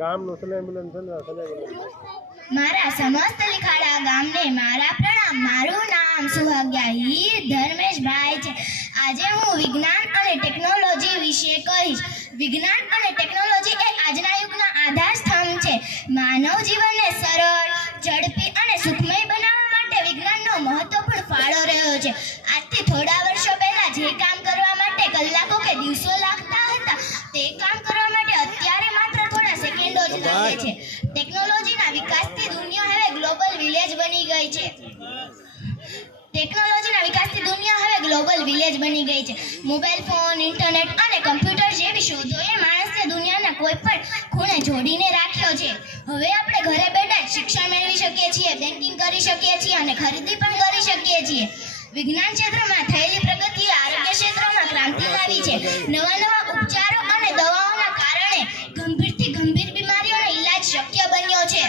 ગામનું સલાહ મિલન છે ને સલાહ મિલન મારા સમસ્ત લીખાડા ગામને મારા પ્રણામ. મારું નામ સુહાગ્યા હીર ધર્મેશભાઈ છે. આજે હું વિજ્ઞાન અને ટેકનોલોજી વિશે કહીશ. વિજ્ઞાન અને ટેકનોલોજી એ આજના યુગના આધાર સ્તંભ છે. માનવ જીવનને સરળ, ઝડપી અને સુખમય બનાવવા માટે વિજ્ઞાનનો મહત્વપૂર્ણ ફાળો રહ્યો છે. આજથી થોડા વર્ષો પહેલા જે કામ કરવા માટે કલાકો કે દિવસો લાગતા હતા તે કામ કરવા માટે અત્યારે માત્ર થોડા સેકન્ડો જ લાગે છે. ટેકનોલોજીના વિકાસથી દુનિયા હવે ગ્લોબલ વિલેજ બની ગઈ છે. મોબાઈલ ફોન, ઇન્ટરનેટ અને કમ્પ્યુટર જેવી શોધોએ માણસને દુનિયાના કોઈ પણ ખૂણે જોડીને રાખ્યો છે. હવે આપણે ઘરે બેઠા જ શિક્ષણ મેળવી શકીએ છીએ, બેન્કિંગ કરી શકીએ છીએ અને ખરીદી પણ કરી શકીએ છીએ. વિજ્ઞાન ક્ષેત્રમાં થયેલી પ્રગતિએ આરોગ્ય ક્ષેત્રમાં ક્રાંતિ લાવી છે. નવા ઉપચારો અને દવાઓના કારણે ગંભીરથી ગંભીર બીમારીઓનો ઈલાજ શક્ય બન્યો છે.